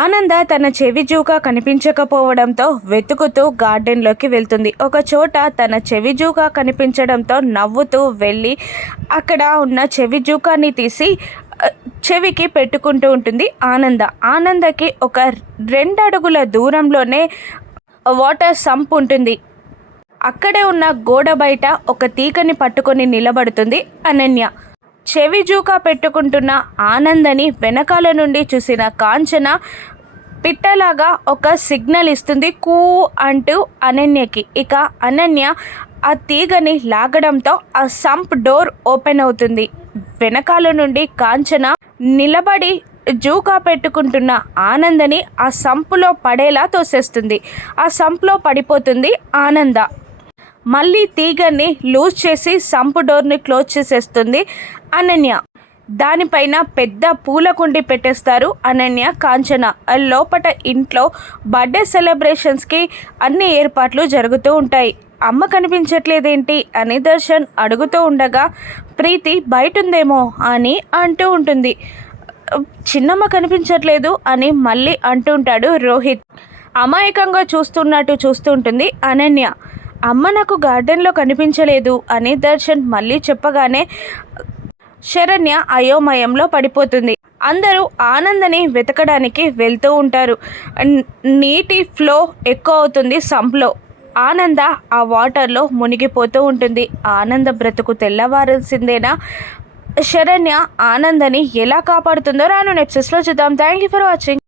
ఆనంద తన చెవి జూక కనిపించకపోవడంతో వెతుకుతూ గార్డెన్లోకి వెళ్తుంది. ఒక చోట తన చెవి జూక కనిపించడంతో నవ్వుతూ వెళ్ళి అక్కడ ఉన్న చెవి జూకాన్ని తీసి చెవికి పెట్టుకుంటూ ఉంటుంది ఆనంద. ఆనందకి ఒక రెండు అడుగుల దూరంలోనే వాటర్ సంప్ ఉంటుంది. అక్కడే ఉన్న గోడ బయట ఒక తీగని పట్టుకొని నిలబడుతుంది అనన్య. చెవి జూకా పెట్టుకుంటున్న ఆనందని వెనకాల నుండి చూసిన కాంచన పిట్టలాగా ఒక సిగ్నల్ ఇస్తుంది కూ అంటూ అనన్యకి. ఇక అనన్య ఆ తీగని లాగడంతో ఆ సంప్ డోర్ ఓపెన్ అవుతుంది. వెనకాల నుండి కాంచన నిలబడి జూకా పెట్టుకుంటున్న ఆనందని ఆ సంపులో పడేలా తోసేస్తుంది. ఆ సంపులో పడిపోతుంది ఆనంద. మళ్ళీ తీగని లూజ్ చేసి సంపు డోర్ని క్లోజ్ చేసేస్తుంది. అనన్య దానిపైన పెద్ద పూల కుండి పెట్టేస్తారు. అనన్య కాంచన ఆ లోపట ఇంట్లో బర్త్డే సెలబ్రేషన్స్కి అన్ని ఏర్పాట్లు జరుగుతూ ఉంటాయి. అమ్మ కనిపించట్లేదేంటి అని దర్శన్ అడుగుతూ ఉండగా ప్రీతి బయట ఉందేమో అని అంటూ ఉంటుంది. చిన్నమ్మ కనిపించట్లేదు అని మళ్ళీ అంటుంటాడు రోహిత్. అమాయకంగా చూస్తున్నట్టు చూస్తూ ఉంటుంది అనన్య. అమ్మ నాకు గార్డెన్లో కనిపించలేదు అని దర్శన్ మళ్ళీ చెప్పగానే శరణ్య అయోమయంలో పడిపోతుంది. అందరూ ఆనందని వెతకడానికి వెళ్తూ ఉంటారు. నీటి ఫ్లో ఎక్కువ అవుతుంది సంప్లో. ఆనంద ఆ వాటర్లో మునిగిపోతూ ఉంటుంది. ఆనంద బ్రతుకు తెల్లవారాల్సిందేనా శరణ్య ఆనందని ఎలా కాపాడుతుందో రాను నెప్సెస్లో చూద్దాం. Thank you for watching